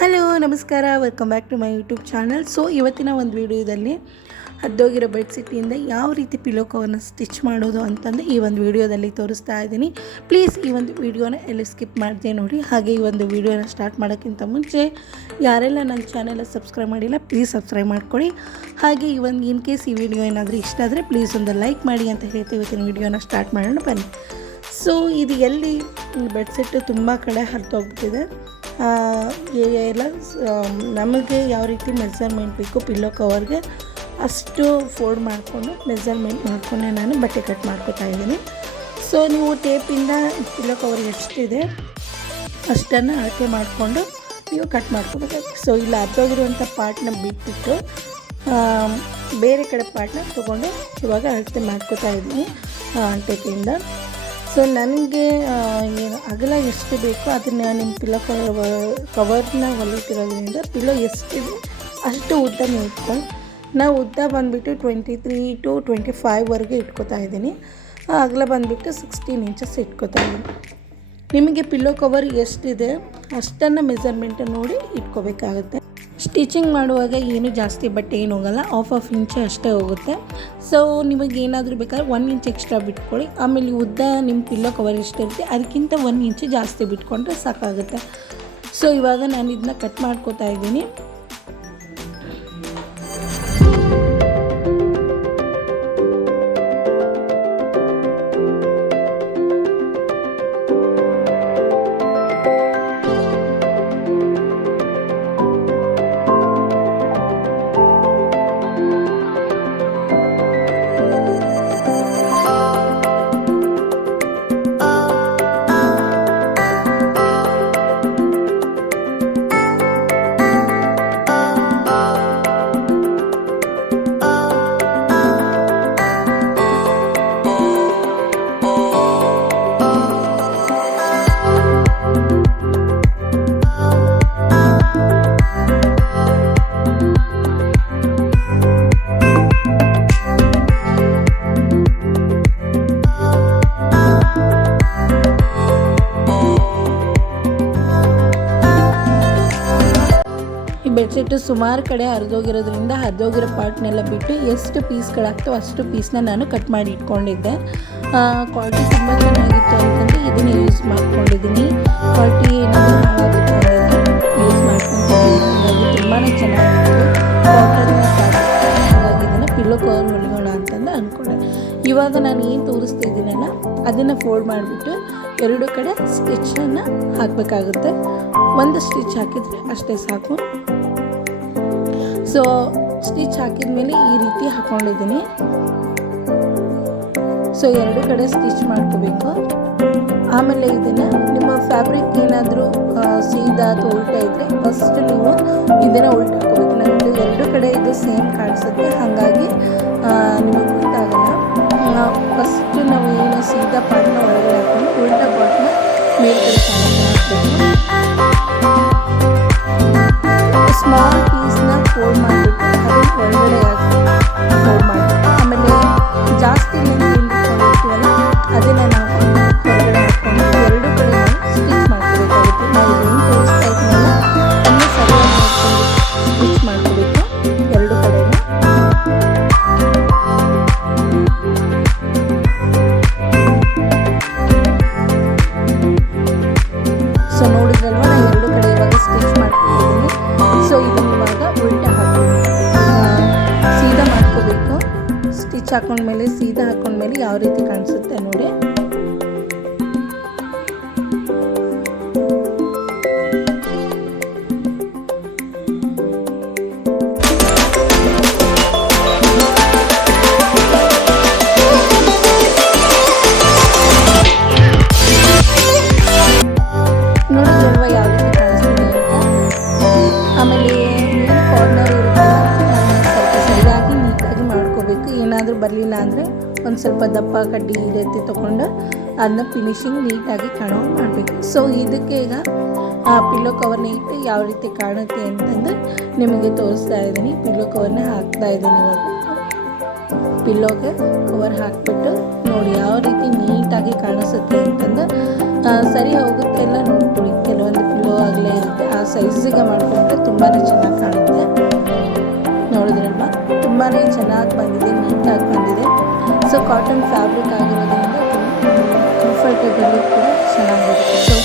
Hello ನಮಸ್ಕಾರ, welcome back to my YouTube channel. So ಇವತ್ತಿನ ಒಂದು ವಿಡಿಯೋದಲ್ಲಿ ಹದ್ದೋಗಿರೋ ಬೆಡ್ಶೀಟಿಂದ ಯಾವ ರೀತಿ ಪಿಲೋ ಕವರ್ನ ಸ್ಟಿಚ್ ಮಾಡೋದು ಅಂತಂದು ಈ ಒಂದು ವಿಡಿಯೋದಲ್ಲಿ ತೋರಿಸ್ತಾ ಇದ್ದೀನಿ. ಪ್ಲೀಸ್ ಈ ಒಂದು ವಿಡಿಯೋನ ಎಲ್ಲಿ ಸ್ಕಿಪ್ ಮಾಡಿದೆ ನೋಡಿ. ಹಾಗೆ ಈ ಒಂದು ವಿಡಿಯೋನ ಸ್ಟಾರ್ಟ್ ಮಾಡೋಕ್ಕಿಂತ ಮುಂಚೆ ಯಾರೆಲ್ಲ ನನ್ನ ಚಾನೆಲ್ ಸಬ್ಸ್ಕ್ರೈಬ್ ಮಾಡಿಲ್ಲ ಪ್ಲೀಸ್ ಸಬ್ಸ್ಕ್ರೈಬ್ ಮಾಡ್ಕೊಳ್ಳಿ. ಹಾಗೆ ಈ ಒಂದು ಇನ್ ಕೇಸ್ ಈ ವಿಡಿಯೋ ಏನಾದರೂ ಇಷ್ಟ ಆದರೆ ಪ್ಲೀಸ್ ಒಂದು ಲೈಕ್ ಮಾಡಿ ಅಂತ ಹೇಳ್ತೀವಿ. ಇವತ್ತಿನ ವಿಡಿಯೋನ ಸ್ಟಾರ್ಟ್ ಮಾಡೋಣ ಬನ್ನಿ. ಸೊ ಇದು ಎಲ್ಲಿ ಬೆಡ್ಶೀಟು ತುಂಬ ಕಡೆ ಹರಿದೋಗ್ಬಿಟ್ಟಿದೆ. ಎಲ್ಲ ನಮಗೆ ಯಾವ ರೀತಿ ಮೆಜರ್ಮೆಂಟ್ ಬೇಕು ಪಿಲ್ಲೋ ಕವರ್ಗೆ ಅಷ್ಟು ಫೋಲ್ಡ್ ಮಾಡಿಕೊಂಡು ಮೆಜರ್ಮೆಂಟ್ ಮಾಡಿಕೊಂಡೆ ನಾನು ಬಟ್ಟೆ ಕಟ್ ಮಾಡ್ಕೊತಾ ಇದ್ದೀನಿ. ಸೊ ನೀವು ಟೇಪಿಂದ ಪಿಲ್ಲೋ ಕವರ್ ಎಷ್ಟಿದೆ ಅಷ್ಟನ್ನು ಅಳತೆ ಮಾಡಿಕೊಂಡು ನೀವು ಕಟ್ ಮಾಡ್ಕೋಬೇಕಾಗುತ್ತೆ. ಸೊ ಇಲ್ಲಿ ಹರಿದೋಗಿರುವಂಥ ಪಾರ್ಟ್ನ ಬಿಟ್ಬಿಟ್ಟು ಬೇರೆ ಕಡೆ ಪಾರ್ಟ್ನ ತೊಗೊಂಡು ಇವಾಗ ಅಳತೆ ಮಾಡ್ಕೋತಾ ಇದ್ದೀನಿ ಟೇಪಿಂದ. ಸೊ ನನಗೆ ಏನು ಅಗಲ ಎಷ್ಟು ಬೇಕೋ ಅದನ್ನು ನಿಮ್ಮ ಪಿಲ್ಲೋ ಕವರ್ನ ಹೊಲಿತಿರೋದ್ರಿಂದ ಪಿಲ್ಲೋ ಎಷ್ಟಿದೆ ಅಷ್ಟು ಉದ್ದ ನೀವು ಇಟ್ಕೊಂಡು, ನಾವು ಉದ್ದ ಬಂದುಬಿಟ್ಟು 23 to 25ವರೆಗೆ ಇಟ್ಕೋತಾ ಇದ್ದೀನಿ. ಅಗಲ ಬಂದುಬಿಟ್ಟು 16 ಇಂಚಸ್ ಇಟ್ಕೋತಾ ಇದ್ದೀನಿ. ನಿಮಗೆ ಪಿಲ್ಲೋ ಕವರ್ ಎಷ್ಟಿದೆ ಅಷ್ಟನ್ನು ಮೆಜರ್ಮೆಂಟ್ ನೋಡಿ ಇಟ್ಕೋಬೇಕಾಗುತ್ತೆ. ಸ್ಟಿಚಿಂಗ್ ಮಾಡುವಾಗ ಏನು ಜಾಸ್ತಿ ಬಟ್ಟೆ ಏನು ಹೋಗಲ್ಲ, ಹಾಫ್ ಇಂಚ್ ಅಷ್ಟೇ ಹೋಗುತ್ತೆ. ಸೊ ನಿಮಗೆ ಏನಾದರೂ ಬೇಕಾದ್ರೆ 1 ಇಂಚ್ ಎಕ್ಸ್ಟ್ರಾ ಬಿಟ್ಕೊಳ್ಳಿ. ಆಮೇಲೆ ಉದ್ದ ನಿಮ್ಮ ಪಿಲ್ಲೋ ಕವರ್ ಎಷ್ಟಿರುತ್ತೆ ಅದಕ್ಕಿಂತ 1 ಇಂಚ್ ಜಾಸ್ತಿ ಬಿಟ್ಕೊಂಡ್ರೆ ಸಾಕಾಗುತ್ತೆ. ಸೊ ಇವಾಗ ನಾನು ಇದನ್ನ ಕಟ್ ಮಾಡ್ಕೋತಾ ಇದ್ದೀನಿ. ಬೆಡ್ಶೀಟು ಸುಮಾರು ಕಡೆ ಹರಿದೋಗಿರೋದ್ರಿಂದ ಹರಿದೋಗಿರೋ ಪಾರ್ಟ್ನೆಲ್ಲ ಬಿಟ್ಟು ಎಷ್ಟು ಪೀಸ್ಗಳಾಗ್ತವೆ ಅಷ್ಟು ಪೀಸ್ನ ನಾನು ಕಟ್ ಮಾಡಿ ಇಟ್ಕೊಂಡಿದ್ದೆ. ಕ್ವಾಲಿಟಿ ತುಂಬ ಚೆನ್ನಾಗಿತ್ತು ಅಂತಂದರೆ ಇದನ್ನು ಯೂಸ್ ಮಾಡ್ಕೊಂಡಿದ್ದೀನಿ. ಕ್ವಾಲಿಟಿ ಏನಾದರೂ ಹಾಳಾಗುತ್ತೆ ಯೂಸ್ ಮಾಡ್ಕೊಂಡಿದ್ದೀನಿ. ತುಂಬಾ ಚೆನ್ನಾಗಿತ್ತು ಕಾಟನ್ನ ಹಾಗಾಗಿ ಇದನ್ನು ಪಿಲ್ಲೋ ಕವರ್ ಹೊಲಿಯೋಣ ಅಂತಂದು ಅಂದ್ಕೊಂಡೆ. ಇವಾಗ ನಾನು ಏನು ತೋರಿಸ್ತಿದ್ದೀನಲ್ಲ ಅದನ್ನು ಫೋಲ್ಡ್ ಮಾಡಿಬಿಟ್ಟು ಎರಡು ಕಡೆ ಸ್ಟಿಚ್ಚನ್ನು ಹಾಕಬೇಕಾಗುತ್ತೆ. ಒಂದು ಸ್ಟಿಚ್ ಹಾಕಿದರೆ ಅಷ್ಟೇ ಸಾಕು. ಸೊ ಸ್ಟಿಚ್ ಹಾಕಿದ ಮೇಲೆ ಈ ರೀತಿ ಹಾಕ್ಕೊಂಡಿದ್ದೀನಿ. ಸೊ ಎರಡು ಕಡೆ ಸ್ಟಿಚ್ ಮಾಡ್ಕೋಬೇಕು. ಆಮೇಲೆ ಇದನ್ನು ನಿಮ್ಮ ಫ್ಯಾಬ್ರಿಕ್ ಏನಾದರೂ ಸೀದಾ ಅಥವಾ ಉಲ್ಟಾ ಇದ್ದರೆ ಫಸ್ಟ್ ನೀವು ಇದನ್ನು ಉಲ್ಟಾ ಹಾಕೋಬೇಕು. ನನ್ನದು ಎರಡು ಕಡೆ ಇದು ಸೇಮ್ ಕಾಣಿಸುತ್ತೆ, ಹಾಗಾಗಿ ನಿಮಗೆ ಗೊತ್ತಾಗಲ್ಲ. ಫಸ್ಟು ನಾವು ಏನು ಸೀದಾ ಪಾರ್ಟ್ನ ಒಳಗಡೆ ಹಾಕ್ಕೊಂಡು ಉಲ್ಟಾ ಪಾರ್ಟ್ನ ಮೇಲ್ಗಡೆ ಹಾಕಬೇಕು. ಸ್ಮಾಲ್ ಪೀಸ್ನ ಫೋಲ್ಡ್ ಮಾಡಿಬಿಟ್ಟು ಅದನ್ನು ಒಳಗಡೆ ಫೋಲ್ಡ್ ಮಾಡಿಬಿಟ್ಟು ಆಮೇಲೆ ಜಾಸ್ತಿ ಲೆಂತ್ ಇಟ್ಕೊಂಡಿರ್ತೀವಲ್ಲ ಅದನ್ನು ನಾವು ಹೊರಗಡೆ ಹಾಕ್ಕೊಂಡು ಎರಡು ಕಡೆ ನಾವು ಸ್ಟಿಚ್ ಮಾಡ್ಕೋಬೇಕಾಗುತ್ತೆ. ನಾವು ಏನು ತೋರಿಸ್ತಾ ಇದ್ದೀನಲ್ಲ ಅದನ್ನು ಸರಿಯಾಗಿ ನೋಡ್ಕೊಂಡು ಸ್ಟಿಚ್ ಮಾಡ್ಕೋಬೇಕು ಎರಡು ಕಡೆಗೂ. ಸೊ ನೋಡಿದ್ರಲ್ವ ನಾನು ಎರಡು ಕಡೆ ಇವಾಗ ಸ್ಟಿಚ್ ಮಾಡ್ಕೊಂಡಿದ್ದೀನಿ. ಸೊ ಇದನ್ನು ಇವಾಗ ಉಲ್ಟಾ ಸೀದಾ ಮಾಡ್ಕೋಬೇಕು. ಸ್ಟಿಚ್ ಹಾಕೊಂಡ್ಮೇಲೆ ಸೀದಾ ಹಾಕೊಂಡ್ಮೇಲೆ ಯಾವ ರೀತಿ ಕಾಣಿಸುತ್ತೆ ನೋಡಿ. ನೋಡಿದ್ರಲ್ವ ಯಾವ ರೀತಿ ಕಾಣಿಸ್ತಿದೆ ಅಂತ. ಆಮೇಲೆ ಕಾರ್ನರ್ ಇರುತ್ತಲ್ಲ ಸ್ವಲ್ಪ ಸರಿಯಾಗಿ ನೀಟಾಗಿ ಮಾಡ್ಕೋಬೇಕು. ಏನಾದರೂ ಬರಲಿಲ್ಲ ಅಂದರೆ ಒಂದು ಸ್ವಲ್ಪ ದಪ್ಪ ಕಡ್ಡಿ ಈ ರೀತಿ ತೊಗೊಂಡು ಅದನ್ನ ಫಿನಿಶಿಂಗ್ ನೀಟಾಗಿ ಕಾಣೋ ಮಾಡಬೇಕು. ಸೊ ಇದಕ್ಕೆ ಈಗ ಪಿಲ್ಲೋ ಕವರ್ನ ಇಟ್ಟು ಯಾವ ರೀತಿ ಕಾಣುತ್ತೆ ಅಂತಂದು ನಿಮಗೆ ತೋರಿಸ್ತಾ ಇದ್ದೀನಿ. ಪಿಲ್ಲೋ ಕವರ್ನ ಹಾಕ್ತಾ ಇದ್ದೀನಿ ಇವಾಗ. ಪಿಲ್ಲೋಗೆ ಕವರ್ ಹಾಕಿಬಿಟ್ಟು ನೋಡಿ ಯಾವ ರೀತಿ ನೀಟಾಗಿ ಕಾಣಿಸುತ್ತೆ ಅಂತಂದು ಸರಿ ಹೋಗುತ್ತೆ ಎಲ್ಲ ನೋಡ್ಕೊಳ್ಳಿ. ಕೆಲವೊಂದು ಪಿಲ್ಲೋ ಆಗಲೇ ಇರುತ್ತೆ, ಆ ಸೈಜಿಗೆ ಮಾಡಿಕೊಂಡ್ರೆ ತುಂಬಾ ಚೆನ್ನಾಗಿ ಕಾಣುತ್ತೆ. ನೋಡಿದ್ರಲ್ವಾ, ತುಂಬಾ ಚೆನ್ನಾಗಿ ಬಂದಿದೆ, ನೀಟಾಗಿ ಬಂದಿದೆ. ಸೊ ಕಾಟನ್ ಫ್ಯಾಬ್ರಿಕ್ ಆಗಿರೋದ್ರಿಂದ ಕಂಫರ್ಟೇಬಲ್ ಕೂಡ ಚೆನ್ನಾಗಿರುತ್ತೆ. ಸೊ